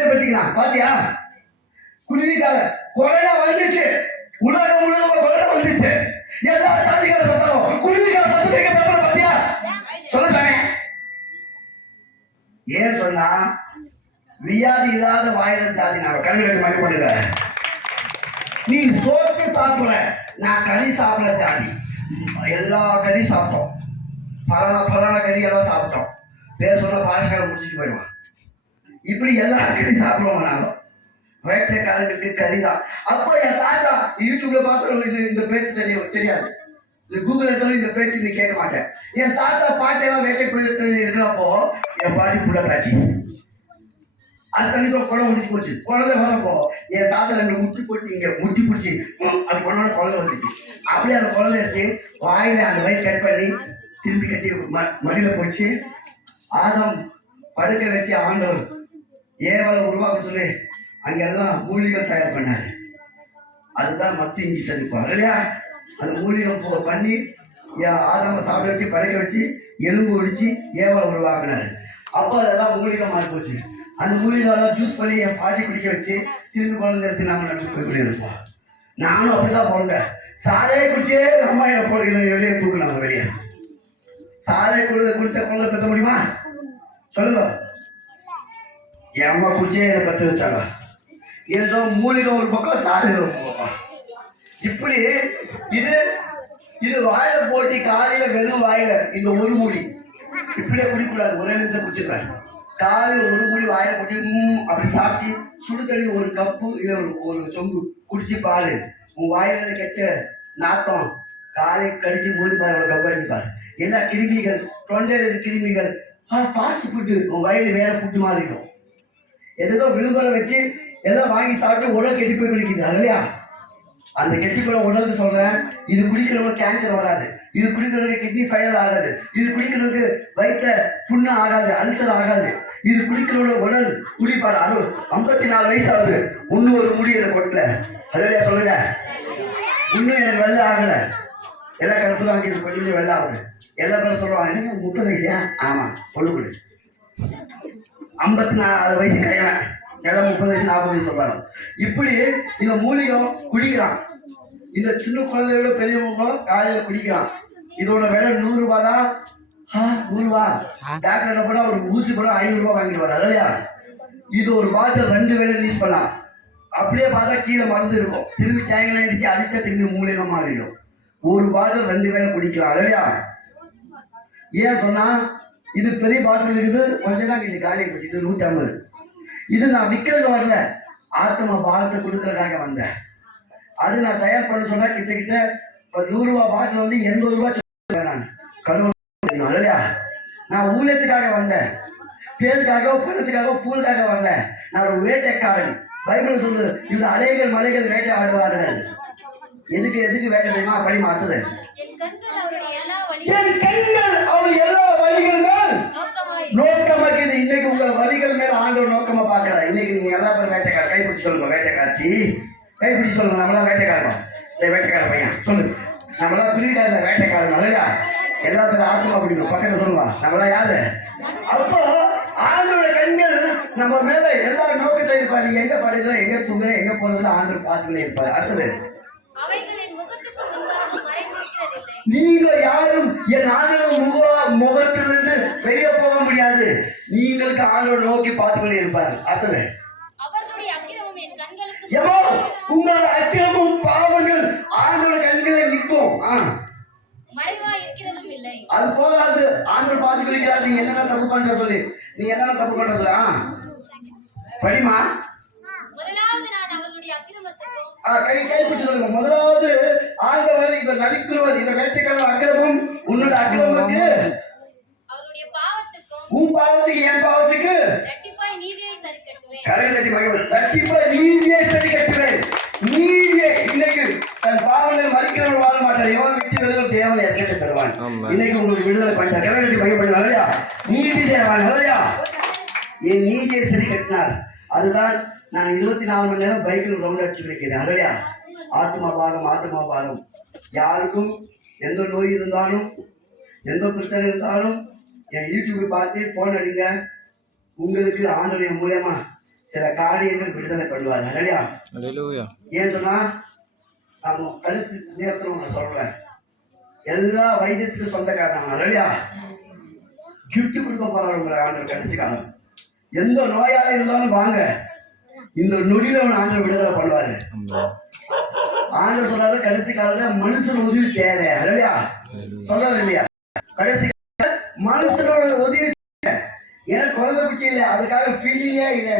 பத்திக்கிறான் பாத்தியா? குருவிக்கார கொரோனா வந்துச்சு, உலகம் முழுவதும் கொரோனா வந்துச்சு. எல்லா ஜாதிக்கார சத்தம் குருவிக்கார சத்தத்தை பேப்பர பாத்தியா? சொல்ல சாமி. ஏன் சொன்னா வியாதி இல்லாத வாயில ஜாதி. நான் கல்வி கட்டு மணி பண்ணுங்க. நீ சோத்து சாப்பிடுற, நான் கறி சாப்பிட ஜாதி. எல்லா கறி சாப்பிட்டோம், பலான கறி எல்லாம் சாப்பிட்டோம். பேர் சொன்ன பாஷக்கார முடிச்சுட்டு போயிடுவான். இப்படி எல்லா கறி சாப்பிடுவோம். நாங்கள் வேட்டைக்காரங்களுக்கு கறிதான். அப்போ என் தாத்தா யூடியூப்ல பார்த்து இது இந்த பேச்சு தெரியாது, கூகுள் எடுத்தாலும் இந்த பேச்சு நீ கேட்க மாட்டேன். என் தாத்தா பாட்டையெல்லாம் வேட்டை போயிட்டு இருக்கிறப்போ என் பாட்டி புள்ள காட்சி அது தண்ணிக்கு குழந்தை முடிச்சு போச்சு. குழந்தை வரப்போ என் தாத்தா ரெண்டு முட்டி போட்டு இங்க முட்டி பிடிச்சி அது கொண்டாட குழந்தை வந்துச்சு. அப்படியே அந்த குழந்தை எடுத்து வாயில அந்த வயிறு கட் பண்ணி திரும்பி கட்டி மடியில போச்சு. ஆதம் படுக்க வச்சு ஆண்டவர் ஏவலை உருவாக்க சொல்லி அங்கெல்லாம் மூலிகை தயார் பண்ணாரு. அதுதான் மத்து இஞ்சி சதிப்பாங்க இல்லையா? அந்த மூலிகை பண்ணி ஆதாம சாப்பிட வச்சு படுக்க வச்சு எலும்பு ஒடிச்சு ஏவலை உருவாக்குனாரு. அப்போ அதெல்லாம் மூலிகை மாறி போச்சு. அந்த மூலிகைலாம் ஜூஸ் பண்ணி என் பாட்டி குடிக்க வச்சு திரும்பி குழந்தை எடுத்து நாங்கள் நட்டு போய் இருப்போம். நானும் அப்படிதான் பிறந்தேன். சாலையை குடிச்சே அம்மா என்ன வெளியே தூக்குனாங்க. வெளியே சாலையை குடிச்ச குழந்தை பெற்ற முடியுமா சொல்லுங்க? என் அம்மா குடிச்சே என்னை பற்ற வச்சாங்க. ஏதோ மூலிகை ஒரு பக்கம் சாலை ஒரு பக்கம். இப்படி இது இது வாயில போட்டி காலையில வெறும் வாயில இந்த ஒரு மூடி இப்படியே குடிக்கூடாது. ஒரே நிமிஷம் குடிச்சிருப்பாரு. காலையில் ஒரு மூடி வாயில போட்டு அப்படி சாப்பிட்டு சுடு தண்ணி ஒரு கப்பு இல்லை ஒரு சொம்பு குடிச்சு பாரு. உன் வாயில கெட்ட நாட்டம் காலை கடிச்சு மூடி பாரு. ஒரு கப்பு அடிச்சுப்பாரு. எல்லா கிருமிகள் தொண்டையில் கிருமிகள் பாசி புட்டு உன் வயிறு வேற புட்டு மாறிடும். எதோ விளம்பரம் வச்சு எல்லாம் வாங்கி சாப்பிட்டு உடல் கெட்டி போய் குடிக்குது இல்லையா? அந்த கெட்டிக்குள்ள உடலுக்கு சொல்றேன், இது குடிக்கிறவங்க கேன்சர் வராது, இது குடிக்கிறவங்க கிட்னி ஃபெயிலியர் ஆகாது, இது குடிக்கிறவங்களுக்கு வயிற்ற புண்ணு ஆகாது, அல்சர் ஆகாது. இது குடிக்கிறவங்க உடல் குடிப்பாரு. 54 வயசு ஆகுது, இன்னும் ஒரு முடி எனக்கு கொட்டல. அதுலையா சொல்லுங்க, இன்னும் எனக்கு வெள்ளை ஆகல. எல்லாம் கருப்பு தான் கொஞ்சம் கொஞ்சம் வெள்ளை ஆகுது. எல்லா பேரும் சொல்லுவாங்க எனக்கு 30 வயசா? ஆமா பொண்ணு கொடு. 54 வயசு கையன் எல்லாம் 30 வயசு 40 வயசு சொல்றாங்க. இப்படி இந்த மூலிகை குடிக்கிறான். இந்த சின்ன குழந்தையோட பெரியவங்க காலையில குடிக்கிறான். இதோட விலை 100 ரூபாய் தான். 100 ரூபாய் டாக்டர் போனா ஒரு ஊசி கூட 500 ரூபாய் வாங்கிட்டு வர இல்லையா? இது ஒரு பாட்டில் 2 வேலை யூஸ் பண்ணலாம். அப்படியே பார்த்தா கீழே மருந்து இருக்கும். திரும்பி டேங்க்ல அடிச்சு அடிச்சா திரும்பி மூலிகை மாறிடும். ஒரு பாட்டில் 2 வேலை குடிக்கலாம் இல்லையா? ஏன் சொன்னா இது பெரிய பாட்டில் இருக்குது, கொஞ்சம் தான் இன்னைக்கு காலையை போச்சு. இது 150. இது நான் விற்கிறது வரல, ஆத்மா பாலத்தை கொடுக்கறதுக்காக வந்தேன். அது நான் தயார் பண்ண சொன்னா கிட்ட 100 ரூபாய் பாட்டில் வந்து 80 ரூபாய் நான் கழுவ இல்லையா? நான் ஊழியத்துக்காக வந்தேன், பேருக்காக பணத்துக்காக பூலுக்காக வரல. நான் ஒரு வேட்டைக்காரன். பைபிள் சொல்லு, இவங்க அலைகள் மலைகள் வேட்டை ஆடுவார்கள். எதுக்கு வேட்டை தெரியுமா? படி மாற்றுது. என் கண்கள் அவர் எல்லா வழிகள் மேல் நோக்கமாக்கிது. இன்னைக்கு உங்க வழிகள் மேல ஆண்டவர் நோக்கமா பாக்குறாரு. இன்னைக்கு நீங்க எல்லா பேரும் வேட்டைக்கார. கைப்பிடிச்சு சொல்லுங்க வேட்டைக்காரச்சி, கைப்பிடிச்சு சொல்லுங்க. நம்மளாம் வேட்டைக்காரன், வேட்டைக்கார பையன் சொல்லு. நம்மளாம் துணிக்கார வேட்டைக்காரன் இல்லையா? எல்லா பேரும் ஆத்மா பிடிக்கும். பக்கத்துல சொல்லுவா நம்மளாம் யாரு? அப்போ ஆண்டோட கண்கள் நம்ம மேல எல்லா நோக்கத்தை இருப்பாரு. எங்க படுகிற, எங்க தூங்குற, எங்க போறதுல ஆண்டவர் பார்த்துக்கிட்டே இருப்பாரு. அடுத்தது, நீங்க யாரும் என் ஆண்டவர் முகத்திலிருந்து வெளியே போக முடியாது. நீங்களுக்கு ஆண்டவர் நோக்கி பார்த்துக்கொண்டே இருப்பார். அடுத்தது, உங்களோட அக்கிரமும் பாவங்கள் ஆண்டோட கண்களை நிற்கும். அது போகாது. ஆண்டவர் பார்த்துக்கிறார். நீ என்னென்ன தப்பு பண்ற சொல்லி, நீ என்னென்ன தப்பு பண்ற சொல்லி படிமா. கைப்பிடிச்சு சொல்லுங்க. முதலாவது ஆண்டவர் இதை நடிக்கிறவர், இந்த வேட்டைக்காரன் அக்கிரமம் உன்னோட அக்கிரமத்துக்கு, உன் பாவத்துக்கு என் பாவத்துக்கு இரட்டிப்பாய் நீதியை சரி கட்டுவேன். நீதியை இன்னைக்கு தன் பாவங்களை மறிக்கிறவன் வாழ மாட்டார். எவன் விட்டு விடுதல் தேவனை எத்தனை தருவான். இன்னைக்கு உங்களுக்கு விடுதலை பண்ணிட்டார். கரகட்டி மகிழ்ப்படுவார் இல்லையா? நீதி தேவான் இல்லையா? என் நீதியை சரி கட்டினார். அதுதான் நான் 24 மணி நேரம் பைக்கில் ரவுண்ட் அடிச்சு வைக்கிறேன் இல்லையா? ஆத்மா பாரம். யாருக்கும் எந்த நோய் இருந்தாலும் எந்த பிரச்சனை இருந்தாலும் என் யூடியூப் பார்த்து ஃபோன் அடிங்க. உங்களுக்கு ஆண்டவர் மூலியமா சில காரியங்கள் விடுதலை பண்ணுவார். இல்லையா? அல்லேலூயா. ஏன் சொன்னா நம்ம கடைசி நேரத்தில் ஒன்று சொல்றேன், எல்லா வைத்தியத்துக்கும் சொந்தக்காரங்க. இல்லையா? கிஃப்ட் கொடுக்க போறாரு உங்களை ஆண்டவர் கடைசி காலம். எந்த நோயாளி இருந்தாலும் வாங்க, இந்த நொடியில ஒரு ஆண்டவர் விடுதலை பண்ணுவாரு. ஆண்டவர் சொல்றாரு கடைசி காலத்துல மனுஷன் உதவி தேவை. இல்லையா? சொல்றாரு இல்லையா? கடைசி மனுஷனோட உதவி எனக்கு குழந்தை குட்டி இல்லை, அதுக்காக ஃபீலிங்கே இல்லை.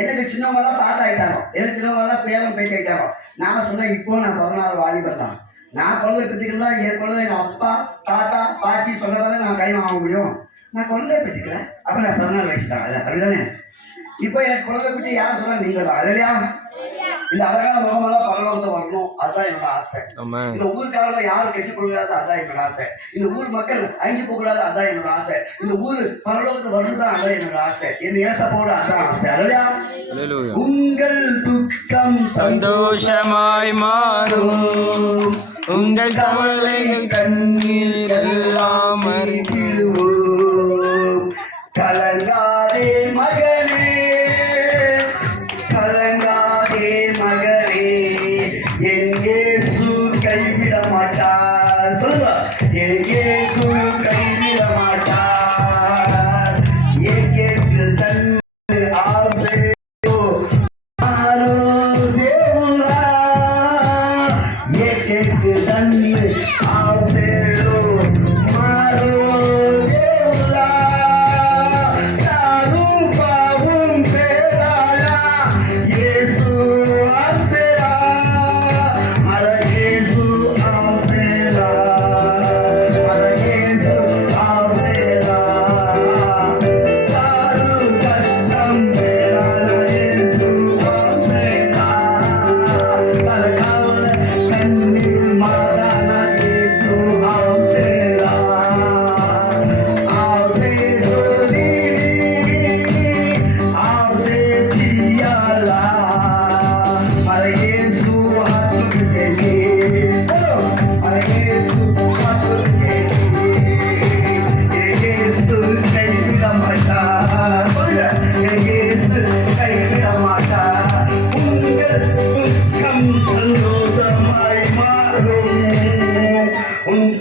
எனக்கு சின்னவங்களாம் தாத்தா ஆயிட்டாங்க, எனக்கு சின்னவங்களாம் பேரன் பேச்சு ஆயிட்டாங்க. நான் சொன்னேன் இப்போ நான் 14 வாலிபர் தான். நான் குழந்தை பெற்றுக்கிறதா என் குழந்தை என் அப்பா தாத்தா பாட்டி சொன்னதானே நான் கை வாங்க முடியும். நான் குழந்தைய பெற்றுக்கிறேன், அப்போ நான் 14 வயசு தான். அப்படிதானே? இப்போ எனக்கு குழந்தை குட்டி யார் சொன்னா நீங்க தான். இல்லையா? இந்த அழகான முகமெல்லாம் பரலோகத்தை வரணும், அதுதான் என்னோட ஆசை. இந்த ஊருக்காரங்க யாரும் கெட்டு போகக்கூடாது, அதுதான் என்னோட ஆசை. இந்த ஊர் மக்கள் அழிஞ்சு போகக்கூடாது, அதுதான் என்னோட ஆசை. இந்த ஊர் பரலோகத்தை வரணுதான், அதுதான் என்னோட ஆசை. என் ஏசப்போட அதான் ஆசை. இல்லையா? உங்கள் துக்கம் சந்தோஷமாய் மாறும், உங்கள் கவலைகள் கண்ணீர் எல்லாம் மறித்திடுவோம். கலங்காதே மகனே, கலங்காதே மகனே, என் இயேசு கைவிட மாட்டார். சொல்லுங்க, என் இயேசு கைவிட மாட்டார். ஏகேக்கு தன் ஆசை தேவனா, ஏகேக்கு தன் ஆசை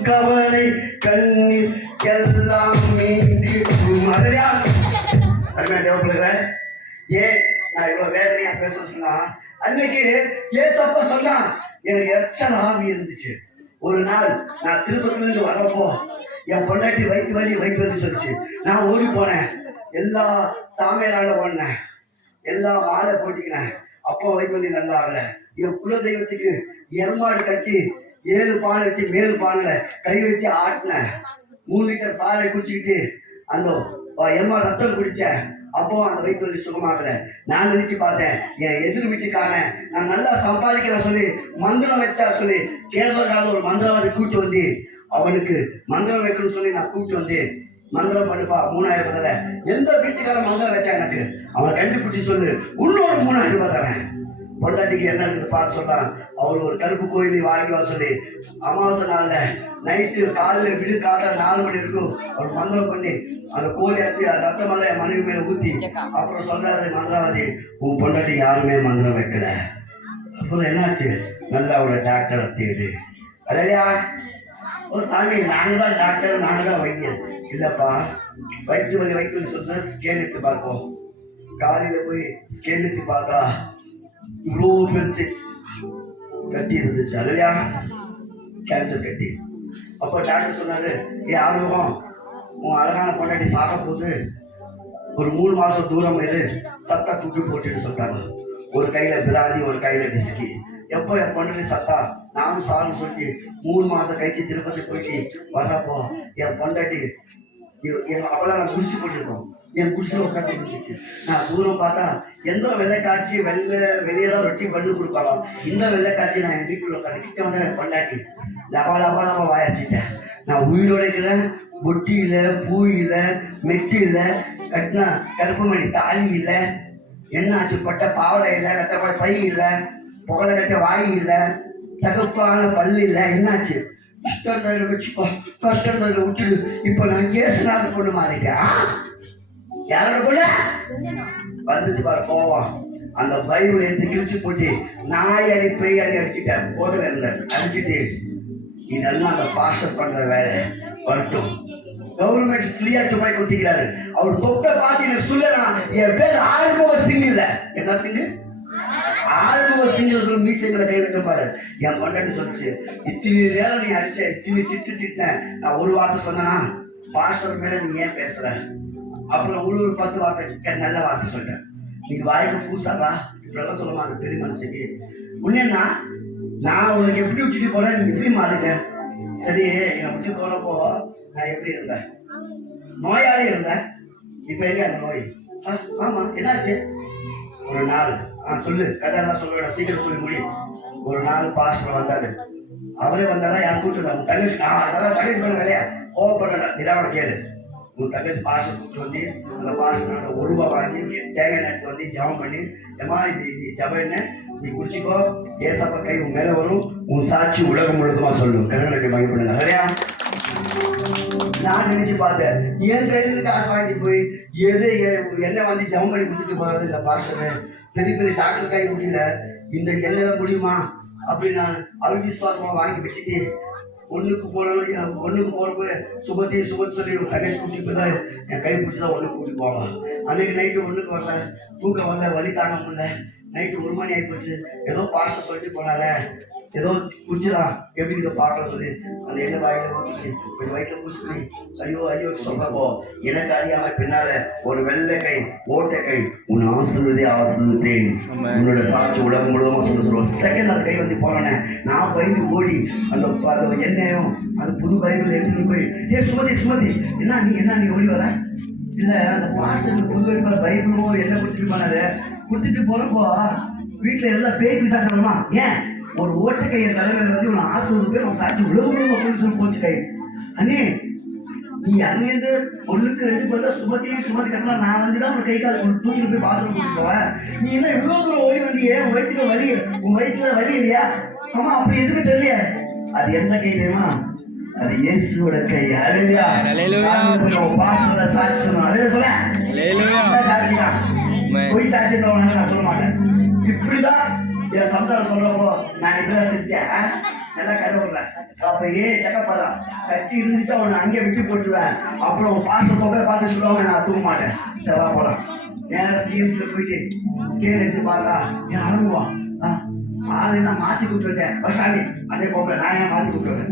கவலை கண்ணீர் எல்லாம் ஏன் நான் இவ்வளவு வேதனையா பேச சொன்னா, அன்னைக்கு ஏசப்பா சொன்னா எனக்கு எரிச்சல் ஆவி இருந்துச்சு. ஒரு நாள் நான் திருப்பத்துல இருந்து வரப்போ என் பொண்டாட்டி வயிற்று வலி சொல்லிச்சு. நான் ஓடி போனேன், எல்லா சாமியாரால ஓடினேன், எல்லாம் மாலை போட்டிக்கினேன். அப்போ வயிற்று வலி நல்லா ஆகல. என் குல தெய்வத்துக்கு எருமாடு கட்டி 7 பானை வச்சு மேல் பானையில கை வச்சு ஆட்டினேன். 3 லிட்டர் சாலை குடிச்சுக்கிட்டு அந்த எம்மா ரத்தம் குடிச்சேன். அப்போ அந்த வயிற்று வலி சுகமாகல. நான் நினைச்சு பார்த்தேன், என் எதிர் வீட்டுக்காரன் நான் நல்லா சம்பாதிக்கிறேன் சொல்லி மந்திரம் வச்சா சொல்லி கேரளாவில் ஒரு மந்திரவாதி கூப்பிட்டு வந்து அவனுக்கு மந்திரம் வைக்கணும்னு சொல்லி நான் கூப்பிட்டு வந்து மந்திரம் பண்ணுப்பா 3000 ரூபாய் தரேன். எந்த வீட்டுக்காரன் மந்திரம் வச்சா எனக்கு அவனை கண்டுபிடிச்சி சொல்லு, இன்னொரு 3000 ரூபாய் தரேன். பொண்டாட்டிக்கு என்ன இருக்குது பார்த்து சொல்றான். அவள் ஒரு கருப்பு கோயிலை வாங்கி வர சொல்லி அமாவாசை நாள்ல நைட்டு காலையில் விடு காலையில் 4 மணி இருக்கும் அவர் மந்திரம் பண்ணி அந்த கோழி அறுத்து ரத்தமெல்லாம் என் மனைவி மேல ஊற்றி அப்புறம் சொல்றாரு மந்திரவாதி, உன் பொண்டாட்டி யாருமே மந்திரம் வைக்கல. அப்புறம் என்னாச்சு, நல்லா அவளை டாக்டரை தேடு. இல்லையா? ஒரு சாமி நாங்கள் தான் டாக்டர், நாங்கள் தான் வைத்தியம். இல்லைப்பா, வயிற்று வலி சொல்ல ஸ்கேன் எடுத்து பார்ப்போம். காலையில் போய் ஸ்கேன் எடுத்து பார்த்தா இவ்வளோ பெருசு கட்டி இருந்துச்சு. இல்லையா? கேன்சர் கட்டி. அப்போ டாக்டர் சொன்னாரு, ஆரோகம் உன் அழகான பொண்டாட்டி சாக போது ஒரு 3 மாசம் தூரம் இரு, சத்தா தூக்கி போட்டுட்டு சொல்லிட்டாங்க. ஒரு கையில பிராந்தி, ஒரு கையில விஸ்கி. எப்போ என் பொண்டாட்டி சத்தா நானும் சாருன்னு சொல்லி 3 மாசம் கழிச்சு திருப்பதி போயிட்டு வர்றப்போ என் பொண்டாட்டி அப்பெல்லாம் நான் குடிச்சு போட்டிருக்கோம். என் குடிச்சில் உட்காந்து இருந்துச்சு. நான் தூரம் பார்த்தா எந்த வெள்ளைக்காட்சி வெளியே தான் ரொட்டி பண்ணி கொடுப்பாலும் இந்த வெள்ளைக்காட்சி நான் என் வீட்டுக்குள்ள உட்காந்து கிட்ட வந்தேன். என் பொண்டாட்டி லபா வாயடிச்சிட்டேன். நான் உயிரோட இருக்கிறேன். பொட்டி இல்லை, பூ இல்லை, மெட்டு இல்லை, கட்டினா கருப்பு மணி தாலி இல்லை, என்னாச்சு பட்ட பாவடை இல்லை, வெத்தப்பாய் பை இல்லை, புகழை கட்ட வாய் இல்லை, சகப்பான பல்லு இல்லை. என்னாச்சு? கஷ்டம் வச்சுக்கோ, கஷ்டம் விட்டுடு. இப்போ நான் கேசுனால பொண்ணு மாறிட்டேன். யாரோட பொண்ணு? வந்துச்சு பாரு கோவம். அந்த பைபிள் எடுத்து கிழிச்சு போட்டு நாய் அடி பேய் அடி அடிச்சுட்டேன். போதல இல்லை அடிச்சுட்டு இதெல்லாம் அந்த பாஸ்டர் பண்ற வேலை வரட்டும். கவர்மெண்ட் ஃப்ரீயா துபாய் கொடுத்துக்கிறாரு. அவர் தொட்ட பாத்தீங்கன்னா சொல்லலாம், என் பேர் ஆறுமுக சிங் இல்ல. என்ன சிங்கு? ஆறுமுக சிங் சொல்லி மீசைகளை கை வச்ச பாரு. என் பொண்டாட்டி சொல்லிச்சு, இத்தனை நேரம் நீ அடிச்ச, இத்தனை திட்டிட்டேன், நான் ஒரு வார்த்தை சொன்னா பாஸ்டர் மேல நீ ஏன் பேசுற? அப்புறம் ஒரு 10 வார்த்தை நல்ல வார்த்தை சொல்லிட்டேன். நீங்க வாய்க்கு பூசாதா இப்பெல்லாம் சொல்லுமா அந்த பெரிய மனசுக்கு உன்னா நான் உனக்கு எப்படி விட்டுட்டு போறேன், நீ எப்படி மாறிட்ட? சரி, என்னை விட்டு போறப்போ நான் எப்படி இருந்தேன்? நோயாளி இருந்தேன். இப்ப எங்க அந்த நோய்? ஆமா, என்னாச்சு? ஒரு நாள் சொல்லு, கதையெல்லாம் சொல்ல சீக்கிரம் சொல்லி முடியும். ஒரு நாள் பாஸ்டர் வந்தாரு. அவரே வந்தாரா? யார் கூப்பிட்டு தங்கச்சி? அதெல்லாம் தங்கச்சி பண்ண வேலையா? கோவப்பட இதான் கேளு. உன் தங்கச்சி பாஸ்டர் கூப்பிட்டு வந்து அந்த பாஸ்டரோட 1 ரூபா வாங்கி தேங்காய் நட்டு வந்து ஜபம் பண்ணி, ஏமா இது ஜபம் என்ன நீ குடிச்சிக்கோ, ஏசப்பா கை உன் மேல வரும், உன் சாட்சி உலகம் முழுதுமா சொல்லும். கருணை மகிழ்ப்படுங்க. இல்லையா? நான் நினைச்சு பார்த்தேன், என் கையிலிருந்து காசு வாங்கிட்டு போய் என்ன வந்து ஜபம் பண்ணி குடிச்சிட்டு போறது இந்த பாஸ்டர். பெரிய பெரிய டாக்டர் கை முடியல, இந்த எண்ணெய் முடியுமா அப்படின்னு நான் அவிவிசுவாசமா வாங்கி வச்சுட்டு ஒண்ணுக்கு போறப்ப சுபத்தி சொல்லி தகவல் கூட்டிட்டு தான் என் கை பிடிச்சதான் ஒண்ணுக்கு கூட்டி போவாங்க. அன்னைக்கு நைட்டு ஒண்ணுக்கு வரல, தூக்கம் வரல, வலி தாங்க முடியல. நைட்டு 1 மணி ஆகி போச்சு. ஏதோ பாஸ்டர் சொல்லிட்டு போனால, ஏதோ குடிச்சுதான் எப்படி இதை பார்க்கணும் சொல்லி அந்த எண்ணெய் வாயில ஊற்றி கொஞ்சம் வயிற்றுல பூசி ஐயோ சொல்றப்போ எனக்கு அறியாம பின்னால ஒரு வெள்ளை கை ஓட்டை கை, உன் ஆசிர்வதித்தேன், உன்னோட சாட்சி உலகம் முழுவதும் சொல்லுவோம். செகண்ட் அந்த கை வந்து போனேன். நான் பயந்து ஓடி அந்த எண்ணெயும் அந்த புது பைபிள் எடுத்துட்டு போய், சுமதி என்ன நீ ஓடி வர? இல்ல அந்த பாஸ்டர் புது பைபிளும் என்ன கொடுத்துட்டு போனாரு. கொடுத்துட்டு போறப்போ வீட்டுல எல்லாம் பேய் பிசாசமா, ஏன் ஒரு ஓட்ட கையை தலைமையில வந்து உன் ஆசிரியர் பேர் உன் சாட்சி உலகம் சொல்லி போச்சு கை. அண்ணே நீ அங்கேருந்து 1க்கு 2 பேர் தான் சுமதி கட்டினா நான் வந்துதான் உன் கை கால் தூக்கிட்டு போய் பாத்ரூம் கூட்டிட்டு போவேன். நீ என்ன இவ்வளவு தூரம் ஓடி வந்தியே? உன் வயிற்றுல வலி இல்லையா? ஆமா, அப்படி எதுக்கு தெரியல. அது எந்த கை தெரியுமா? அது இயேசுவோட கை. அல்லேலூயா. பாஸ்டரோட சாட்சி சொல்லணும். சாட்சிதான் போய் சாட்சி நான் சொல்ல மாட்டேன். இப்படிதான் என் சம்சாரம் சொல்றப்போ நான் இப்படிதான் செஞ்சேன், நல்லா கடவுள்ல அப்ப செக்கப்பதான் கட்டி இருந்துச்சு அவனை அங்கே விட்டு போட்டுருவேன். அப்புறம் பாஸ்டர் போக பார்த்து சொல்லுவாங்க, நான் தூக்க மாட்டேன். செவ்வா போலாம் நேரம் சிஎம்சில போயிட்டு ஸ்கேன் எடுத்து பார்த்தா என் அனுபவம் நான் மாத்தி கூப்பிட்டுருக்கேன். சாமி அதே போக நான் ஏன் மாத்தி கூப்பிட்டுருவேன்?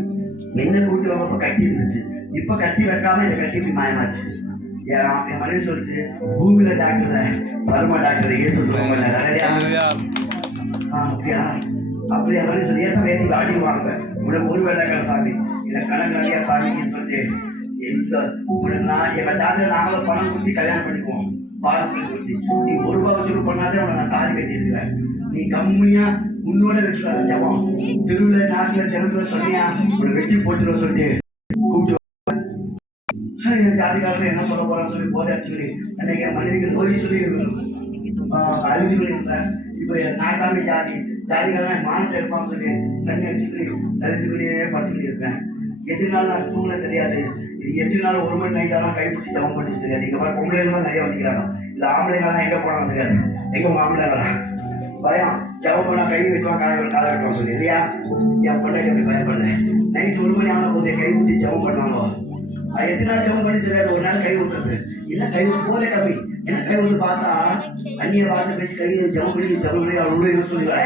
என்ன கூட்டி வரப்ப கட்டி இருந்துச்சு, இப்ப கட்டி வைக்காம இந்த கட்டி இப்படி மாயமாச்சு. என் மனைவி சொல்லிச்சு, பூமியில டாக்டர் பரம டாக்டர் இயேசு சொல்லுவாங்க. அப்படியா மாதிரி சொல்லி ஏசம் ஏற்றி அடிவாங்க. உனக்கு ஒரு வேலைக்கான சாமி எனக்கு கணக்கு நிறைய சாமின்னு சொல்லி எங்க ஜாதியில நாங்களும் பணம் கொடுத்து கல்யாணம் பண்ணிக்குவோம். பாரம்பரிய கொடுத்து நீ 1 ரூபா வச்சு பண்ணாதே உன நான் தாலி கட்டி இருக்கிறேன். நீ கம்மியா உன்னோட வச்சுக்கலாம் ஜபம் தெருவுல நாட்டுல ஜனத்துல சொன்னியா உன்னை வெட்டி போட்டுருவ சொல்லி கூப்பிட்டு ஜாதிக்காரங்க என்ன சொல்ல போறான்னு சொல்லி போதை அடிச்சு அன்னைக்கு மனைவிகள் நோய் சொல்லி அழுதுகள் இருந்தேன். இப்ப நாட்டாமே ஜாதிக்காரன் மானத்தை இருப்பான்னு சொல்லி தண்ணி அடிச்சுட்டு அழுதுகளே பார்த்துக்கிட்டு இருப்பேன். எதிர்நாள் நான் தூங்க தெரியாது. இது எதிர்நாள் 1 மணி நைட் ஆனால் கைப்பிடிச்சி ஜபம் பண்ணிச்சு தெரியாது. இங்க பாரு பொம்பளைலாம் நிறைய வந்திக்கிறாங்க. இந்த ஆம்பளைங்களாம் எங்க போனாலும் தெரியாது. எங்க உங்க ஆம்பளைங்களா பயம் ஜபம் பண்ணா கை வைக்கலாம் காலை வைக்கலாம் சொல்லி இல்லையா? என் பொண்ணை அப்படி பயப்படல. நைட் 1 மணி ஆன போதே கை ஊற்றி ஜபம் பண்ணுவாங்க. எத்தனை நாள் ஜபம் பண்ணி தெரியாது. ஒரு நாள் கை ஊத்துறது இல்லை, கை ஊத்து போதே கம்மி. என்ன கை ஊத்து பார்த்தா அந்நிய பாஷை பேசி கை ஜபம் பண்ணி அவளுடைய சொல்லிடுவா.